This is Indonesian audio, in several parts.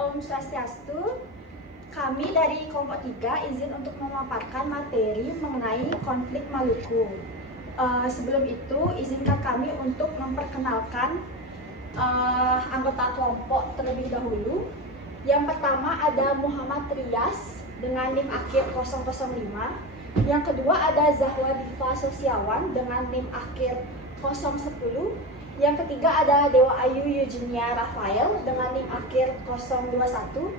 Om Swastiastu. Kami dari kelompok 3 izin untuk memaparkan materi mengenai konflik Maluku. Sebelum itu, izinkan kami untuk memperkenalkan anggota kelompok terlebih dahulu. Yang pertama ada Muhammad Rias dengan NIM akhir 005. Yang kedua ada Zahwa Diva Sosiawan dengan NIM akhir 010. Yang ketiga ada Dewa Ayu Eugenia Rafael dengan NIM akhir 021.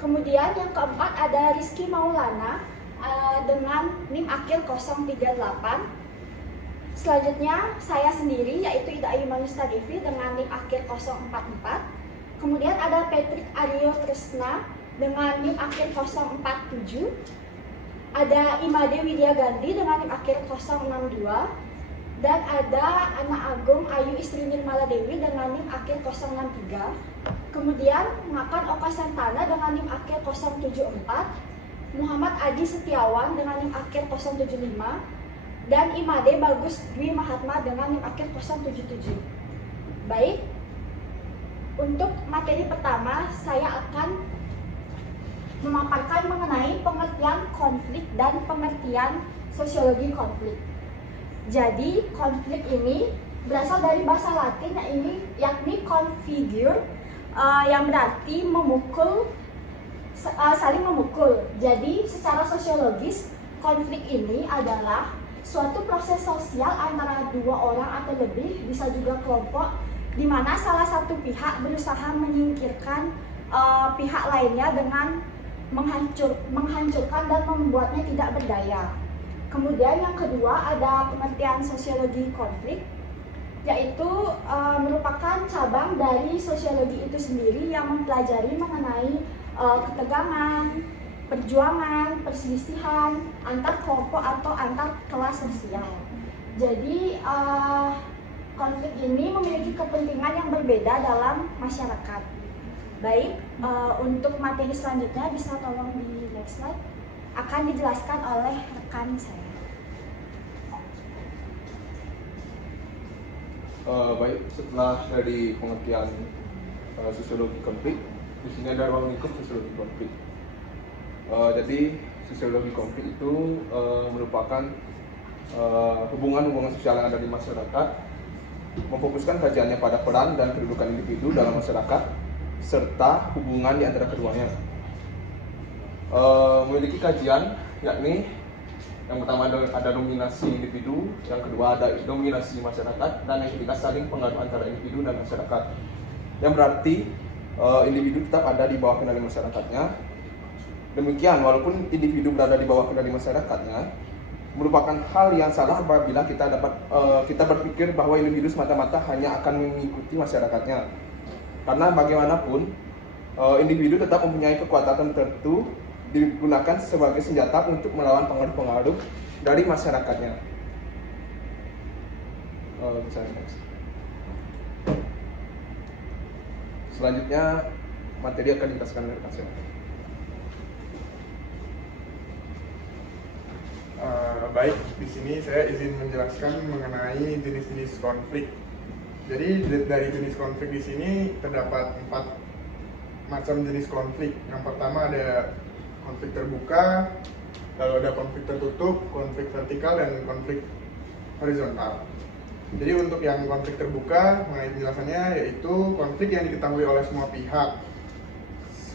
Kemudian yang keempat ada Rizky Maulana dengan NIM akhir 038. Selanjutnya saya sendiri yaitu Ida Ayu Manusta Devi dengan NIM akhir 044. Kemudian ada Patrick Aryo Tresna dengan NIM akhir 047. Ada Imade Widya Gandhi dengan NIM akhir 062. Dan ada Anak Agung Ayu Istri Nirmala Dewi dengan NIM akhir 063. Kemudian Makan Oka Santana dengan NIM akhir 074. Muhammad Adi Setiawan dengan NIM akhir 075. Dan Imade Bagus Dwi Mahatma dengan NIM akhir 077. Baik, untuk materi pertama saya akan memaparkan mengenai pengertian konflik dan pengertian sosiologi konflik. Jadi konflik ini berasal dari bahasa Latin yakni configure, yang berarti memukul, saling memukul. Jadi secara sosiologis konflik ini adalah suatu proses sosial antara dua orang atau lebih, bisa juga kelompok, di mana salah satu pihak berusaha menyingkirkan pihak lainnya dengan menghancurkan dan membuatnya tidak berdaya. Kemudian yang kedua ada pengertian sosiologi konflik, yaitu merupakan cabang dari sosiologi itu sendiri yang mempelajari mengenai ketegangan, perjuangan, perselisihan antar kelompok atau antar kelas sosial. Jadi konflik ini memiliki kepentingan yang berbeda dalam masyarakat. Baik, untuk materi selanjutnya bisa tolong di next slide, akan dijelaskan oleh rekan saya. Baik, setelah dari pengertian sosiologi konflik, di sini ada ruang lingkup sosiologi konflik. Jadi sosiologi konflik itu merupakan hubungan-hubungan sosial yang ada di masyarakat, memfokuskan kajiannya pada peran dan kedudukan individu dalam masyarakat serta hubungan di antara keduanya. Memiliki kajian yakni yang pertama ada dominasi individu, yang kedua ada dominasi masyarakat, dan yang ketiga saling pengaruh antara individu dan masyarakat. Yang berarti individu tetap ada di bawah kendali masyarakatnya. Demikian, walaupun individu berada di bawah kendali masyarakatnya, merupakan hal yang salah apabila kita berpikir bahwa individu semata-mata hanya akan mengikuti masyarakatnya. Karena bagaimanapun individu tetap mempunyai kekuatan tertentu digunakan sebagai senjata untuk melawan pengaruh-pengaruh dari masyarakatnya. Selanjutnya materi akan dijelaskan oleh rekan saya. Baik, di sini saya izin menjelaskan mengenai jenis-jenis konflik. Jadi dari jenis konflik di sini terdapat 4 macam jenis konflik. Yang pertama ada konflik terbuka, lalu ada konflik tertutup, konflik vertikal, dan konflik horizontal. Jadi untuk yang konflik terbuka, mengenai penjelasannya yaitu konflik yang diketahui oleh semua pihak.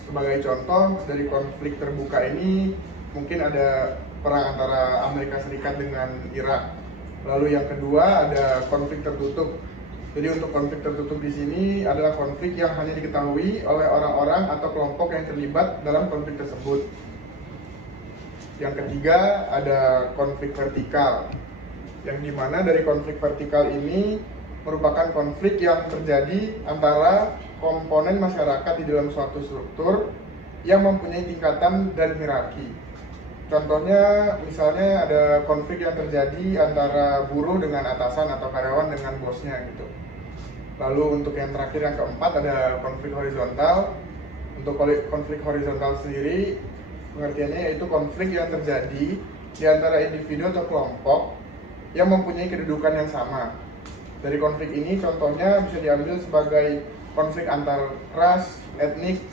Sebagai contoh dari konflik terbuka ini mungkin ada perang antara Amerika Serikat dengan Irak. Lalu yang kedua ada konflik tertutup. Jadi untuk konflik tertutup di sini adalah konflik yang hanya diketahui oleh orang-orang atau kelompok yang terlibat dalam konflik tersebut. Yang ketiga ada konflik vertikal, yang dimana dari konflik vertikal ini merupakan konflik yang terjadi antara komponen masyarakat di dalam suatu struktur yang mempunyai tingkatan dan hierarki. Contohnya misalnya ada konflik yang terjadi antara buruh dengan atasan atau karyawan dengan bosnya gitu. Lalu untuk yang terakhir, yang keempat, ada konflik horizontal. Untuk konflik horizontal sendiri pengertiannya yaitu konflik yang terjadi di antara individu atau kelompok yang mempunyai kedudukan yang sama. Dari konflik ini contohnya bisa diambil sebagai konflik antar ras, etnik,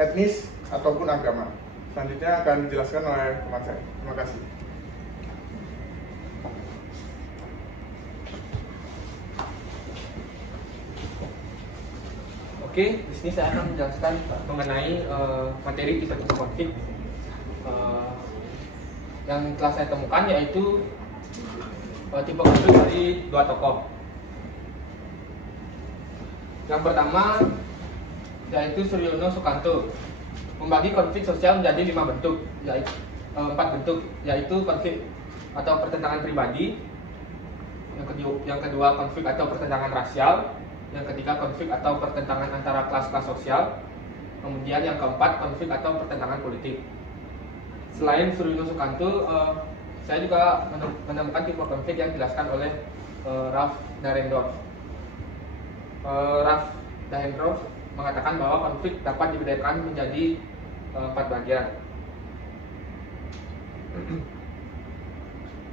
etnis ataupun agama. Selanjutnya akan dijelaskan oleh teman saya. Terima kasih. Oke, di sini saya akan menjelaskan mengenai materi tipe-tipe konflik yang telah saya temukan, yaitu tipe konflik dari dua tokoh. Yang pertama yaitu Suryono Sukanto membagi konflik sosial menjadi 5 bentuk, yaitu 4 bentuk, yaitu konflik atau pertentangan pribadi, yang kedua konflik atau pertentangan rasial, yang ketiga konflik atau pertentangan antara kelas-kelas sosial, kemudian yang keempat konflik atau pertentangan politik. Selain Suryono Sukanto, saya juga menemukan tipe konflik yang dijelaskan oleh Ralph Dahrendorf. Ralph Dahrendorf mengatakan bahwa konflik dapat dibedakan menjadi 4 bagian.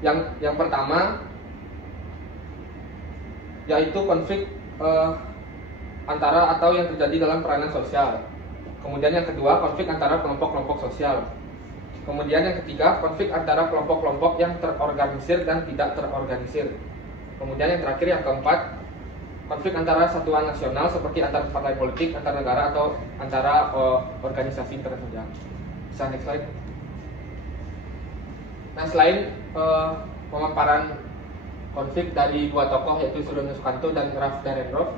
Yang pertama yaitu konflik antara atau yang terjadi dalam peranan sosial. Kemudian yang kedua, konflik antara kelompok-kelompok sosial. Kemudian yang ketiga, konflik antara kelompok-kelompok yang terorganisir dan tidak terorganisir. Kemudian yang terakhir, yang keempat, konflik antara satuan nasional seperti antar partai politik, antar negara, atau antara organisasi internasional. Bisa next slide. Nah, selain pemaparan konflik dari dua tokoh yaitu Suryono Sukanto dan Ralph Dahrendorf,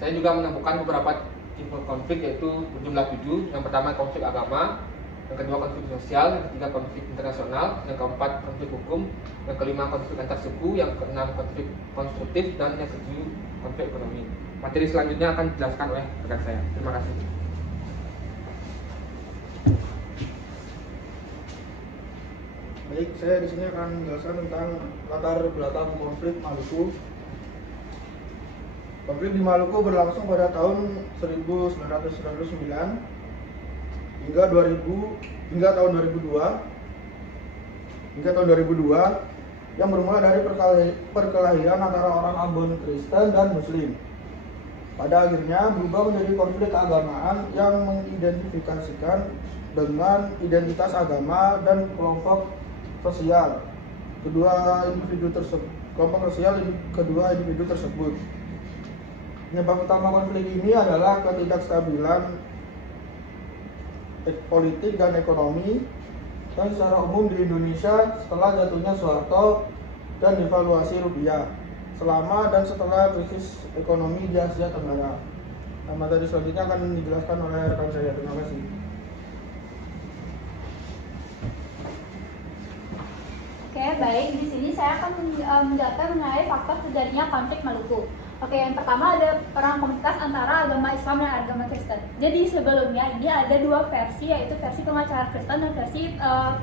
saya juga menemukan beberapa tipe konflik, yaitu berjumlah 7. Yang pertama konflik agama, yang kedua konflik sosial, yang ketiga konflik internasional, yang keempat konflik hukum, yang kelima konflik antar suku, yang keenam konflik konstruktif, dan yang ketujuh konflik ekonomi. Materi selanjutnya akan dijelaskan oleh rekan saya. Terima kasih. Baik, saya di sini akan menjelaskan tentang latar belakang konflik Maluku. Konflik di Maluku berlangsung pada tahun 1999 hingga tahun 2002 yang bermula dari perkelahian antara orang Ambon Kristen dan Muslim. Pada akhirnya berubah menjadi konflik keagamaan yang mengidentifikasikan dengan identitas agama dan kelompok sosial kedua individu tersebut. Penyebab utama konflik ini adalah ketidakstabilan politik dan ekonomi yang secara umum di Indonesia setelah jatuhnya Soeharto dan devaluasi rupiah, selama dan setelah krisis ekonomi di Asia Tenggara. Nah, materi selanjutnya akan dijelaskan oleh rekan saya. Terima kasih. Oke, baik. Di sini saya akan menjelaskan mengenai faktor terjadinya konflik Maluku. Oke, yang pertama ada perang komunitas antara agama Islam dan agama Kristen. Jadi sebelumnya ini ada dua versi, yaitu versi pengacara Kristen dan versi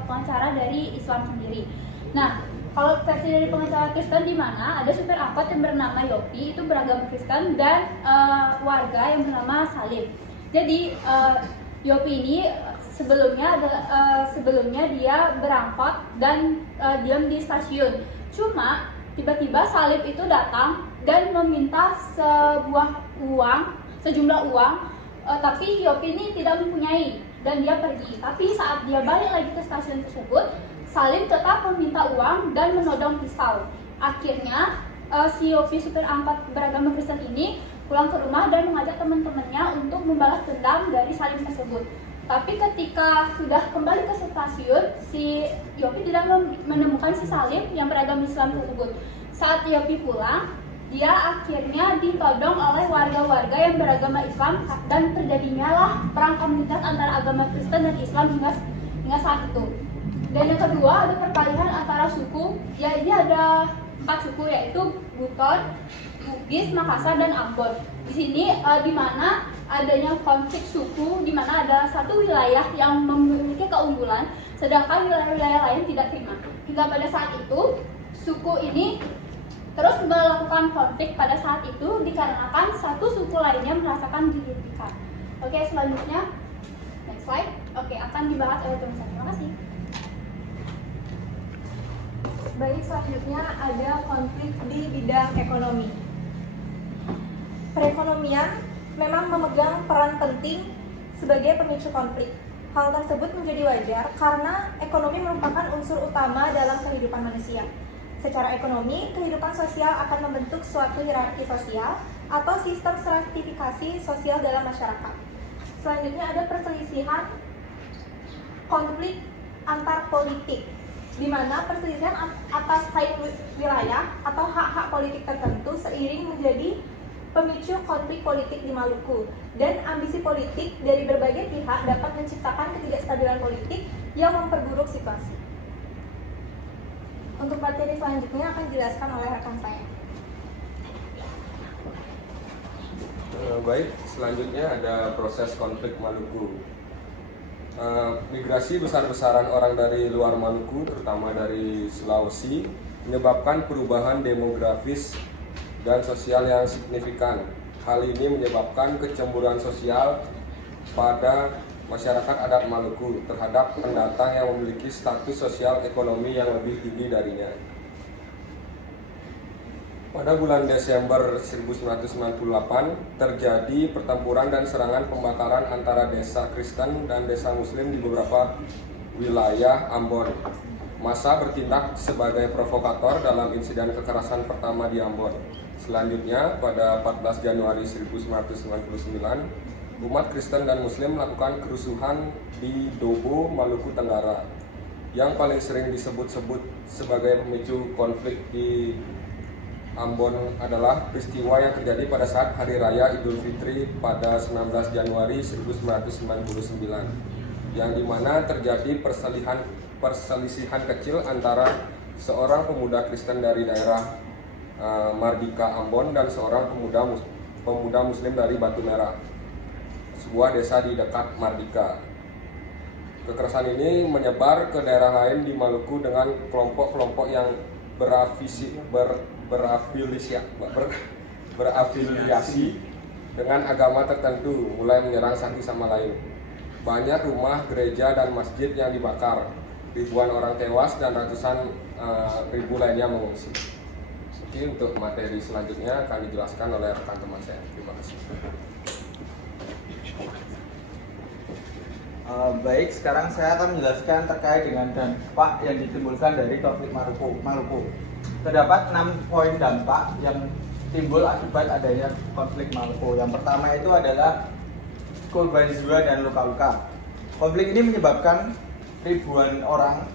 pengacara dari Islam sendiri. Nah, kalau versi dari pengacara Kristen di mana ada supir angkot yang bernama Yopi, itu beragama Kristen, dan warga yang bernama Salim. Jadi Yopi ini sebelumnya dia berangkot dan diam di stasiun. Cuma tiba-tiba Salim itu datang dan meminta sejumlah uang, tapi Yopi ini tidak mempunyai dan dia pergi. Tapi saat dia balik lagi ke stasiun tersebut, Salim tetap meminta uang dan menodong pisau. Akhirnya si Yopi supir angkot beragama Kristen ini pulang ke rumah dan mengajak teman-temannya untuk membalas dendam dari Salim tersebut. Tapi ketika sudah kembali ke stasiun, si Yopi tidak menemukan si Salim yang beragama Islam tersebut. Saat Yopi pulang, dia akhirnya ditodong oleh warga-warga yang beragama Islam dan terjadinya lah perang komunitas antara agama Kristen dan Islam hingga saat itu. Dan yang kedua ada perkelahian antara suku, ya ini ada 4 suku, yaitu Buton, Bugis, Makassar, dan Ambon. Di sini di mana adanya konflik suku, di mana ada satu wilayah yang memiliki keunggulan, sedangkan wilayah-wilayah lain tidak terima. Hingga pada saat itu suku ini terus melakukan konflik pada saat itu dikarenakan satu suku lainnya merasakan dirugikan. Oke, selanjutnya next slide. Oke, akan dibahas oleh teman saya. Terima kasih. Baik, selanjutnya ada konflik di bidang ekonomi. Perekonomian memang memegang peran penting sebagai pemicu konflik. Hal tersebut menjadi wajar karena ekonomi merupakan unsur utama dalam kehidupan manusia. Secara ekonomi, kehidupan sosial akan membentuk suatu hierarki sosial atau sistem stratifikasi sosial dalam masyarakat. Selanjutnya ada perselisihan konflik antar politik, di mana perselisihan atas klaim wilayah atau hak-hak politik tertentu seiring menjadi pemicu konflik politik di Maluku, dan ambisi politik dari berbagai pihak dapat menciptakan ketidakstabilan politik yang memperburuk situasi. Untuk materi selanjutnya akan dijelaskan oleh rekan saya. Baik, selanjutnya ada proses konflik Maluku. Migrasi besar-besaran orang dari luar Maluku, terutama dari Sulawesi, menyebabkan perubahan demografis dan sosial yang signifikan. Hal ini menyebabkan kecemburuan sosial pada masyarakat adat Maluku terhadap pendatang yang memiliki status sosial ekonomi yang lebih tinggi darinya. Pada bulan Desember 1998 terjadi pertempuran dan serangan pembakaran antara desa Kristen dan desa Muslim di beberapa wilayah Ambon. Massa bertindak sebagai provokator dalam insiden kekerasan pertama di Ambon. Selanjutnya, pada 14 Januari 1999, umat Kristen dan Muslim melakukan kerusuhan di Dobo, Maluku Tenggara. Yang paling sering disebut-sebut sebagai pemicu konflik di Ambon adalah peristiwa yang terjadi pada saat Hari Raya Idul Fitri pada 19 Januari 1999, yang dimana terjadi perselisihan kecil antara seorang pemuda Kristen dari daerah Mardika Ambon dan seorang pemuda Muslim dari Batu Merah, sebuah desa di dekat Mardika. Kekerasan ini menyebar ke daerah lain di Maluku dengan kelompok-kelompok yang berafiliasi dengan agama tertentu mulai menyerang satu sama lain. Banyak rumah, gereja, dan masjid yang dibakar. Ribuan orang tewas dan ratusan ribu lainnya mengungsi. Oke, untuk materi selanjutnya akan dijelaskan oleh rekan teman saya. Terima kasih. Baik, sekarang saya akan menjelaskan terkait dengan dampak yang ditimbulkan dari konflik Maluku. Terdapat 6 poin dampak yang timbul akibat adanya konflik Maluku. Yang pertama itu adalah korban jiwa dan luka-luka. Konflik ini menyebabkan ribuan orang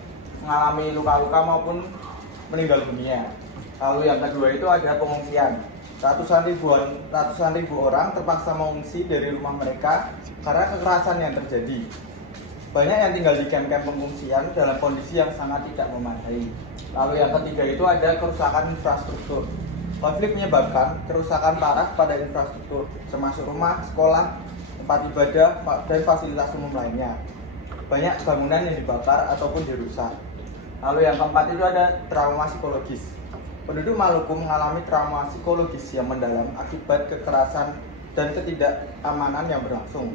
mengalami luka-luka maupun meninggal dunia. Lalu yang kedua itu ada pengungsian. Ratusan ribu orang terpaksa mengungsi dari rumah mereka karena kekerasan yang terjadi. Banyak yang tinggal di kamp-kamp pengungsian dalam kondisi yang sangat tidak memadai. Lalu yang ketiga itu ada kerusakan infrastruktur. Konflik menyebabkan kerusakan parah pada infrastruktur, termasuk rumah, sekolah, tempat ibadah, dan fasilitas umum lainnya. Banyak bangunan yang dibakar ataupun dirusak. Lalu yang keempat itu ada trauma psikologis. Penduduk Maluku mengalami trauma psikologis yang mendalam akibat kekerasan dan ketidakamanan yang berlangsung.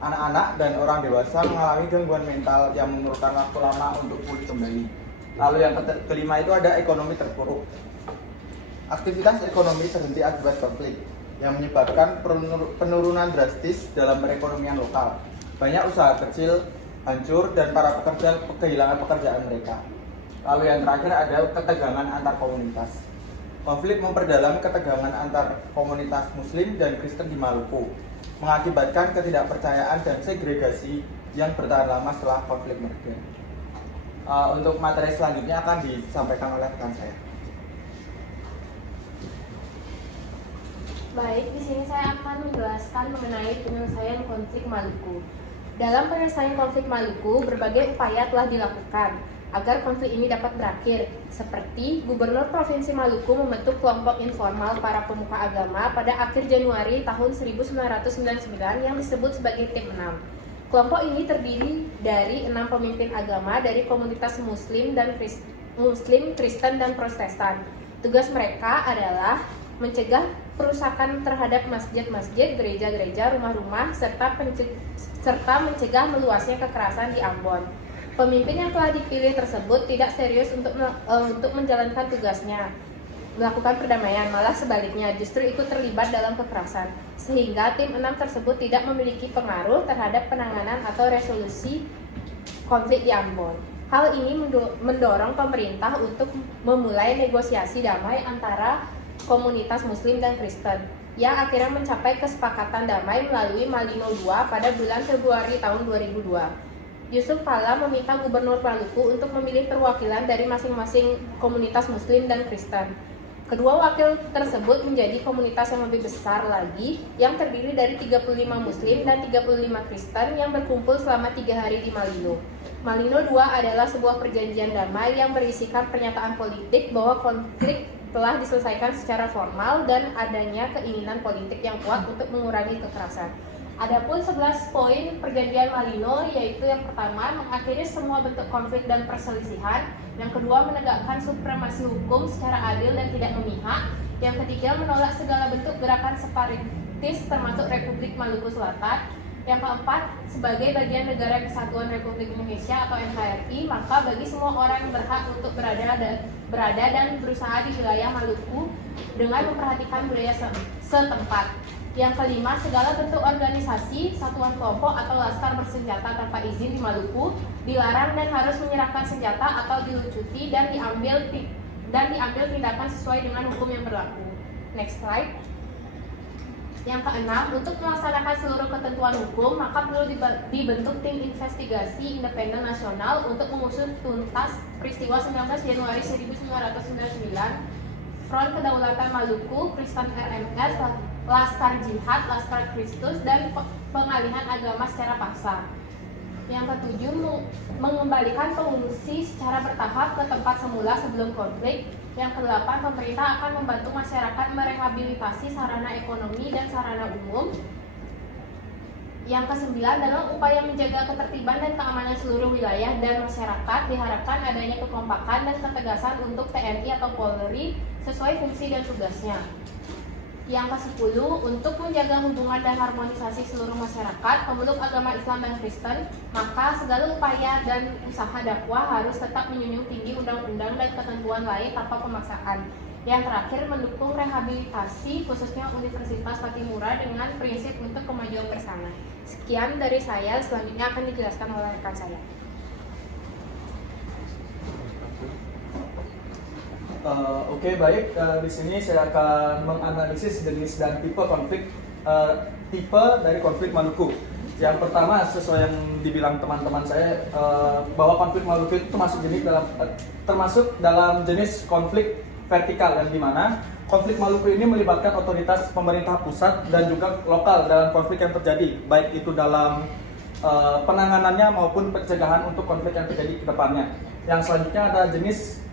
Anak-anak dan orang dewasa mengalami gangguan mental yang memerlukan waktu lama untuk pulih kembali. Lalu yang kelima itu ada ekonomi terpuruk. Aktivitas ekonomi terhenti akibat konflik yang menyebabkan penurunan drastis dalam perekonomian lokal. Banyak usaha kecil hancur dan para pekerja kehilangan pekerjaan mereka. Lalu yang terakhir ada ketegangan antar komunitas. Konflik memperdalam ketegangan antar komunitas Muslim dan Kristen di Maluku, mengakibatkan ketidakpercayaan dan segregasi yang bertahan lama setelah konflik mereda. Untuk materi selanjutnya akan disampaikan oleh rekan saya. Baik, di sini saya akan menjelaskan mengenai penyelesaian konflik Maluku. Dalam penyelesaian konflik Maluku, berbagai upaya telah dilakukan agar konflik ini dapat berakhir, seperti Gubernur Provinsi Maluku membentuk kelompok informal para pemuka agama pada akhir Januari tahun 1999 yang disebut sebagai Tim 6. Kelompok ini terdiri dari 6 pemimpin agama dari komunitas Muslim, Kristen, dan Protestan. Tugas mereka adalah mencegah perusakan terhadap masjid-masjid, gereja-gereja, rumah-rumah, serta mencegah meluasnya kekerasan di Ambon. Pemimpin yang telah dipilih tersebut tidak serius untuk menjalankan tugasnya. melakukan perdamaian, malah sebaliknya justru ikut terlibat dalam kekerasan, sehingga tim 6 tersebut tidak memiliki pengaruh terhadap penanganan atau resolusi konflik di Ambon. Hal ini mendorong pemerintah untuk memulai negosiasi damai antara komunitas Muslim dan Kristen, yang akhirnya mencapai kesepakatan damai melalui Malino II pada bulan Februari tahun 2002. Yusuf Kala meminta Gubernur Maluku untuk memilih perwakilan dari masing-masing komunitas Muslim dan Kristen. Kedua wakil tersebut menjadi komunitas yang lebih besar lagi, yang terdiri dari 35 Muslim dan 35 Kristen yang berkumpul selama 3 hari di Malino. Malino II adalah sebuah perjanjian damai yang berisikan pernyataan politik bahwa konflik telah diselesaikan secara formal dan adanya keinginan politik yang kuat untuk mengurangi kekerasan. Adapun 11 poin perjanjian Malino, yaitu yang pertama, mengakhiri semua bentuk konflik dan perselisihan. Yang kedua, menegakkan supremasi hukum secara adil dan tidak memihak. Yang ketiga, menolak segala bentuk gerakan separatis termasuk Republik Maluku Selatan. Yang keempat, sebagai bagian Negara Kesatuan Republik Indonesia atau NKRI, maka bagi semua orang yang berhak untuk berada dan berusaha di wilayah Maluku dengan memperhatikan budaya setempat. Yang kelima, segala bentuk organisasi, satuan kelompok atau laskar bersenjata tanpa izin di Maluku dilarang dan harus menyerahkan senjata atau dilucuti dan diambil tindakan sesuai dengan hukum yang berlaku. Next slide. Yang keenam, untuk melaksanakan seluruh ketentuan hukum, maka perlu dibentuk tim investigasi independen nasional untuk mengusut tuntas peristiwa 19 Januari 1999, Front Kedaulatan Maluku, Kristen RMS, Laskar Jihad, Laskar Kristus, dan pengalihan agama secara paksa. Yang ketujuh, mengembalikan pengungsi secara bertahap ke tempat semula sebelum konflik. Yang kedelapan, pemerintah akan membantu masyarakat merehabilitasi sarana ekonomi dan sarana umum. Yang kesembilan, dalam upaya menjaga ketertiban dan keamanan seluruh wilayah dan masyarakat, diharapkan adanya kekompakan dan ketegasan untuk TNI atau Polri sesuai fungsi dan tugasnya. Yang ke-10, untuk menjaga hubungan dan harmonisasi seluruh masyarakat, pemeluk agama Islam dan Kristen, maka segala upaya dan usaha dakwah harus tetap menjunjung tinggi undang-undang dan ketentuan lain tanpa pemaksaan. Yang terakhir, mendukung rehabilitasi khususnya Universitas Patimura dengan prinsip untuk kemajuan bersama. Sekian dari saya, selanjutnya akan dijelaskan oleh rekan saya. Oke, baik. Di sini saya akan menganalisis jenis dan tipe konflik dari konflik Maluku. Yang pertama, sesuai yang dibilang teman-teman saya, bahwa konflik Maluku itu termasuk dalam jenis konflik vertikal, yang dimana konflik Maluku ini melibatkan otoritas pemerintah pusat dan juga lokal dalam konflik yang terjadi, baik itu dalam penanganannya maupun pencegahan untuk konflik yang terjadi ke depannya. Yang selanjutnya ada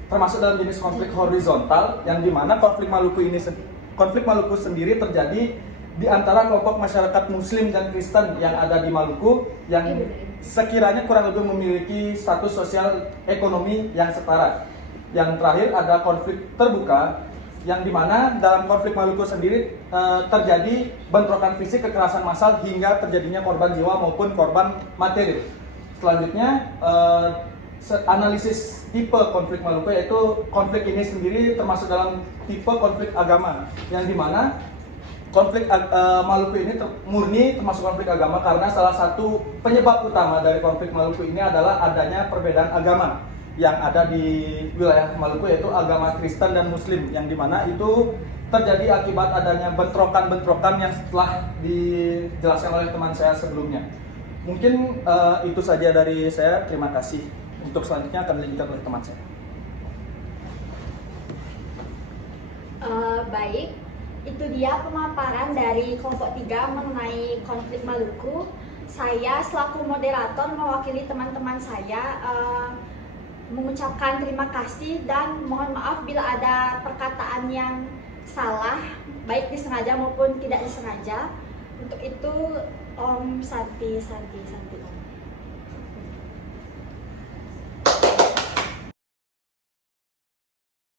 termasuk dalam jenis konflik horizontal, yang dimana konflik Maluku sendiri terjadi di antara kelompok masyarakat Muslim dan Kristen yang ada di Maluku yang sekiranya kurang lebih memiliki status sosial ekonomi yang setara. Yang terakhir ada konflik terbuka, yang dimana dalam konflik Maluku sendiri terjadi bentrokan fisik, kekerasan massal hingga terjadinya korban jiwa maupun korban materi. Selanjutnya analisis tipe konflik Maluku, yaitu konflik ini sendiri termasuk dalam tipe konflik agama, yang dimana konflik Maluku ini murni termasuk konflik agama karena salah satu penyebab utama dari konflik Maluku ini adalah adanya perbedaan agama yang ada di wilayah Maluku, yaitu agama Kristen dan Muslim, yang dimana itu terjadi akibat adanya bentrokan-bentrokan yang telah dijelaskan oleh teman saya sebelumnya. Mungkin itu saja dari saya, terima kasih. Untuk selanjutnya akan dilanjutkan oleh teman saya. Baik, itu dia pemaparan dari kelompok 3 mengenai konflik Maluku. Saya selaku moderator mewakili teman-teman saya mengucapkan terima kasih dan mohon maaf bila ada perkataan yang salah, baik disengaja maupun tidak disengaja. Untuk itu, Om Santi.